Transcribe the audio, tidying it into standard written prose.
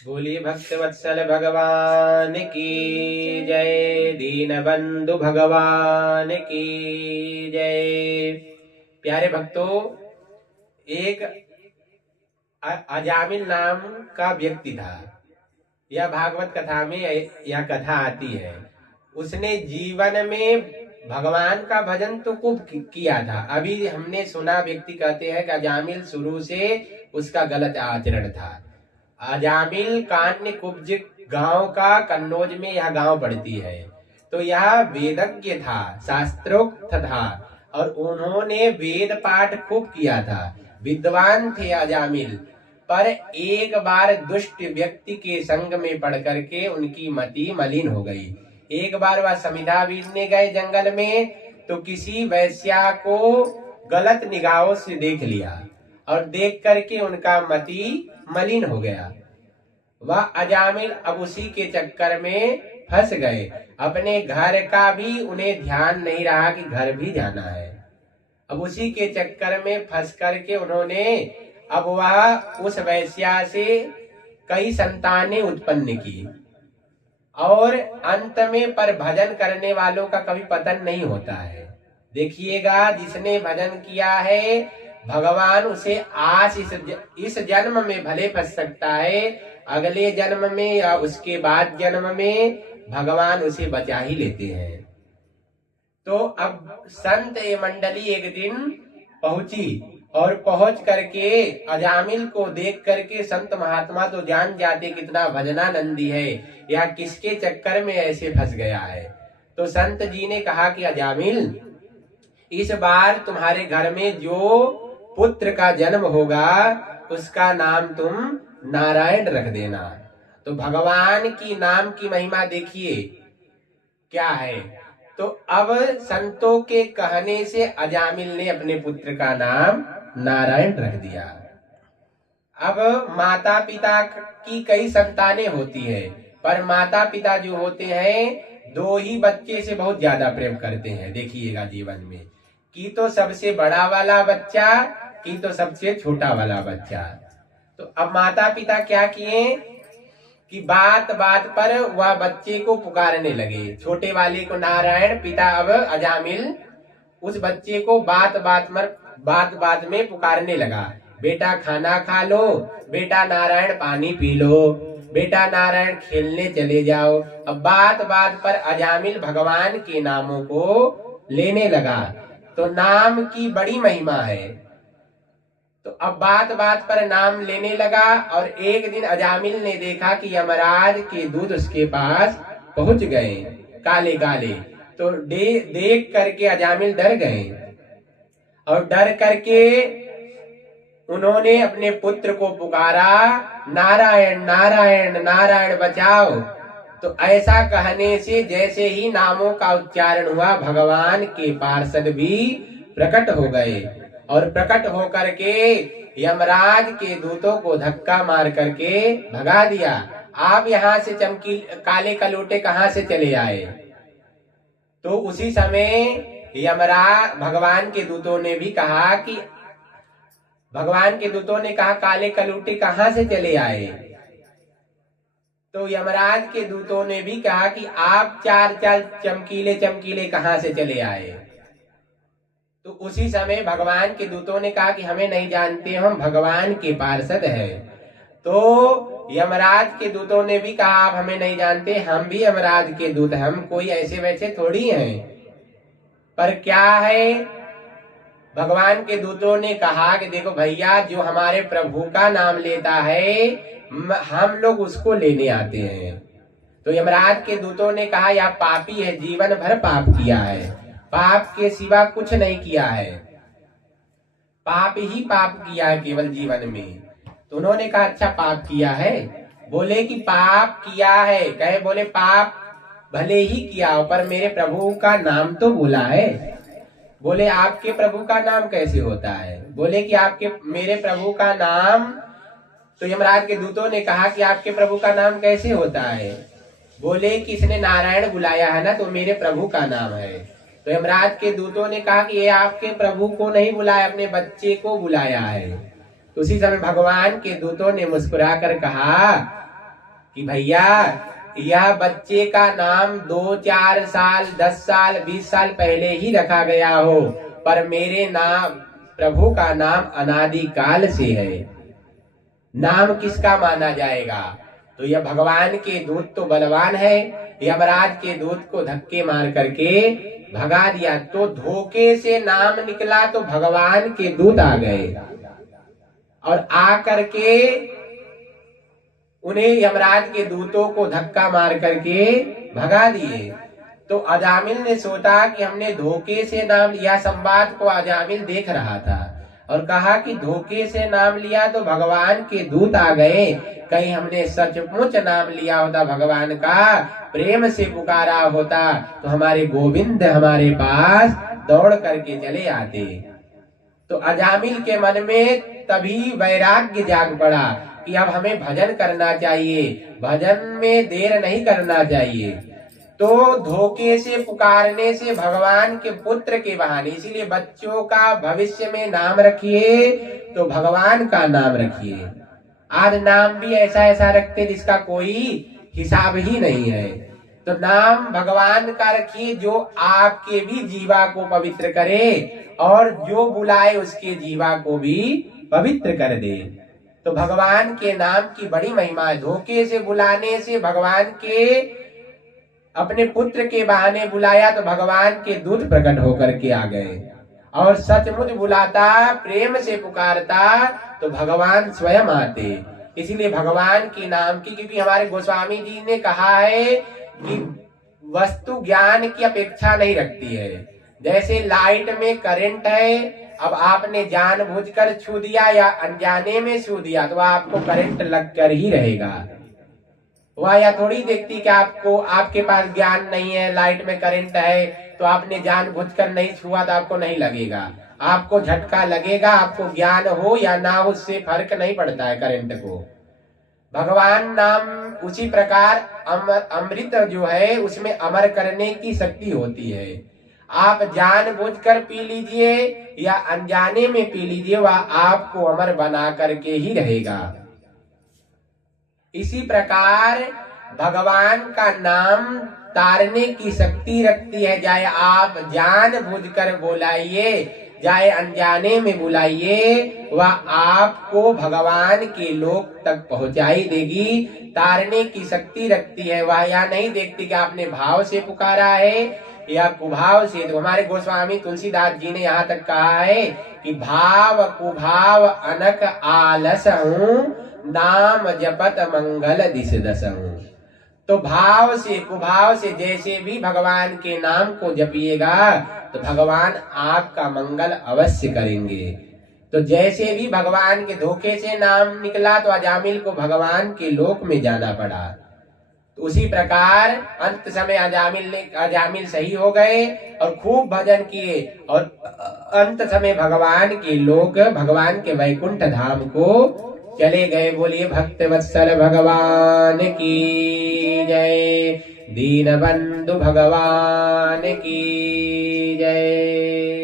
बोलिए भक्त वत्सल भगवान की जय, दीन बंधु भगवान की जय। प्यारे भक्तों, एक अजामिल नाम का व्यक्ति था। यह भागवत कथा में यह कथा आती है। उसने जीवन में भगवान का भजन तो खूब किया था। अभी हमने सुना, व्यक्ति कहते हैं कि अजामिल शुरू से उसका गलत आचरण था। अजामिल कान्य कुब्ज गांव का, कन्नौज में यह गांव पड़ती है। तो यह वेदज्ञ था, शास्त्रोक्त था और उन्होंने वेद पाठ खूब किया था। विद्वान थे अजामिल, पर एक बार दुष्ट व्यक्ति के संग में पड़ करके उनकी मति मलिन हो गई। एक बार वह समिधा बीनने गए जंगल में, तो किसी वैश्या को गलत निगाहों से देख लिया और देख करके उनका मति मलिन हो गया। वह अजामिल अब उसी के चक्कर में फंस गए। अपने घर का भी उन्हें ध्यान नहीं रहा कि घर भी जाना है। अब उसी के चक्कर में फंस करके उन्होंने, अब वह उस वैश्या से कई संतानें उत्पन्न की और अंत में, पर भजन करने वालों का कभी पतन नहीं होता है। देखिएगा, जिसने भजन किया है भगवान उसे आज इस जन्म में भले फंस सकता है, अगले जन्म में या उसके बाद जन्म में भगवान उसे बचा ही लेते हैं। तो अब संत ये मंडली एक दिन पहुंची और पहुंच करके अजामिल को देख करके संत महात्मा तो जान जाते कितना भजनानंदी है, या किसके चक्कर में ऐसे फंस गया है। तो संत जी ने कहा कि अजामिल, इस बार तुम्हारे घर में जो पुत्र का जन्म होगा उसका नाम तुम नारायण रख देना। तो भगवान की नाम की महिमा देखिए क्या है। तो अब संतों के कहने से अजामिल ने अपने पुत्र का नाम नारायण रख दिया। अब माता पिता की कई संतानें होती है, पर माता पिता जो होते हैं दो ही बच्चे से बहुत ज्यादा प्रेम करते हैं। देखिएगा जीवन में, कि तो सबसे बड़ा वाला बच्चा, कि तो सबसे छोटा वाला बच्चा। तो अब माता पिता क्या किए कि बात बात पर वह बच्चे को पुकारने लगे। छोटे वाले को नारायण, पिता अब अजामिल उस बच्चे को बात बात में पुकारने लगा। बेटा खाना खा लो, बेटा नारायण पानी पी लो, बेटा नारायण खेलने चले जाओ। अब बात बात पर अजामिल भगवान के नामों को लेने लगा। तो नाम की बड़ी महिमा है। तो अब बात बात पर नाम लेने लगा और एक दिन अजामिल ने देखा कि यमराज के दूत उसके पास पहुंच गए, काले काले। तो देख करके अजामिल डर गए और डर करके उन्होंने अपने पुत्र को पुकारा, नारायण नारायण नारायण बचाओ। तो ऐसा कहने से जैसे ही नामों का उच्चारण हुआ, भगवान के पार्षद भी प्रकट हो गए और प्रकट होकर के यमराज के दूतों को धक्का मार करके भगा दिया। आप यहाँ से चमकी काले कलोटे कहाँ से चले आए? तो उसी समय यमराज भगवान के दूतों ने भी कहा कि, भगवान के दूतों ने कहा काले कलूटे कहाँ से चले आए? तो यमराज के दूतों ने भी कहा कि आप चार चार चमकीले चमकीले कहाँ से चले आए? तो उसी समय भगवान के दूतों ने कहा कि हमें नहीं जानते, हम भगवान के पार्षद हैं। तो यमराज के दूतों ने भी कहा आप हमें नहीं जानते, हम भी यमराज के दूत, हम कोई ऐसे वैसे थोड़ी हैं। पर क्या है, भगवान के दूतों ने कहा कि देखो भैया, जो हमारे प्रभु का नाम लेता है हम लोग उसको लेने आते हैं। तो यमराज के दूतों ने कहा यह पापी है, जीवन भर पाप किया है, पाप के सिवा कुछ नहीं किया है, पाप ही पाप किया है केवल जीवन में। तो उन्होंने कहा अच्छा पाप किया है? बोले कि पाप किया है। कहे बोले पाप भले ही किया हो, पर मेरे प्रभु का नाम तो बोला है। बोले आपके प्रभु का नाम कैसे होता है? बोले कि आपके मेरे प्रभु का नाम। तो यमराज के दूतों ने कहा कि आपके प्रभु का नाम कैसे होता है? बोले कि इसने नारायण बुलाया है ना, तो मेरे प्रभु का नाम है। तो यमराज के दूतों ने कहा कि ये आपके प्रभु को नहीं बुलाया, अपने बच्चे को बुलाया है। तो उसी समय भगवान के दूतों ने मुस्कुरा कर कहा कि भैया यह बच्चे का नाम 2-4 साल 10 साल 20 साल पहले ही रखा गया हो, पर मेरे नाम प्रभु का नाम अनादि काल से है, नाम किसका माना जाएगा? तो यह भगवान के दूत तो बलवान है, यमराज के दूत को धक्के मार करके भगा दिया। तो धोखे से नाम निकला तो भगवान के दूत आ गए और आ करके उन्हें यमराज के दूतों को धक्का मार करके भगा दिए। तो अजामिल ने सोचा कि हमने धोखे से नाम लिया। संवाद को अजामिल देख रहा था और कहा कि धोखे से नाम लिया तो भगवान के दूत आ गए, कहीं हमने सचमुच नाम लिया होता भगवान का, प्रेम से पुकारा होता तो हमारे गोविंद हमारे पास दौड़ करके चले आते। तो अजामिल के मन में तभी वैराग्य जाग पड़ा कि अब हमें भजन करना चाहिए, भजन में देर नहीं करना चाहिए। तो धोखे से पुकारने से भगवान के पुत्र के बहाने, इसीलिए बच्चों का भविष्य में नाम रखिए तो भगवान का नाम रखिए। आज नाम भी ऐसा ऐसा रखते जिसका कोई हिसाब ही नहीं है। तो नाम भगवान का रखिए जो आपके भी जीवा को पवित्र करे और जो बुलाए उसके जीवा को भी पवित्र कर दे। तो भगवान के नाम की बड़ी महिमा है। धोखे से बुलाने से भगवान के अपने पुत्र के बहाने बुलाया तो भगवान के दूत प्रकट होकर के आ गए, और सचमुच बुलाता प्रेम से पुकारता तो भगवान स्वयं आते। इसीलिए भगवान के नाम की, क्योंकि हमारे गोस्वामी जी ने कहा है कि वस्तु ज्ञान की अपेक्षा नहीं रखती है। जैसे लाइट में करंट है, अब आपने जानबूझकर छू दिया या अनजाने में छू दिया तो आपको करंट लगकर ही रहेगा। वह या थोड़ी देखती कि आपको, आपके पास ज्ञान नहीं है, लाइट में करंट है तो आपने जानबूझकर नहीं छुआ तो आपको नहीं लगेगा, आपको झटका लगेगा। आपको ज्ञान हो या ना हो उससे फर्क नहीं पड़ता है करंट को। भगवान नाम उसी प्रकार अमृत जो है उसमें अमर करने की शक्ति होती है। आप जानबूझकर पी लीजिए या अनजाने में पी लीजिए, वह आपको अमर बना करके ही रहेगा। इसी प्रकार भगवान का नाम तारने की शक्ति रखती है। चाहे आप जानबूझकर बुलाइए, चाहे अनजाने में बुलाइए, वह आपको भगवान के लोक तक पहुंचाई देगी। तारने की शक्ति रखती है। वह या नहीं देखती कि आपने भाव से पुकारा है या कुभाव से। तो हमारे गोस्वामी तुलसीदास जी ने यहाँ तक कहा है कि भाव कुभाव अनक आलस हूँ, नाम जपत मंगल दिस दसहूं। तो भाव से कुभाव से जैसे भी भगवान के नाम को जपिएगा तो भगवान आपका मंगल अवश्य करेंगे। तो जैसे भी भगवान के धोखे से नाम निकला तो अजामिल को भगवान के लोक में जाना पड़ा। तो उसी प्रकार अंत समय अजामिल सही हो गए और खूब भजन किए और अंत समय भगवान के लोक, भगवान के वैकुंठ धाम को चले गए। बोलिए भक्त वत्सल भगवान की जय, दीन बंधु भगवान की जय।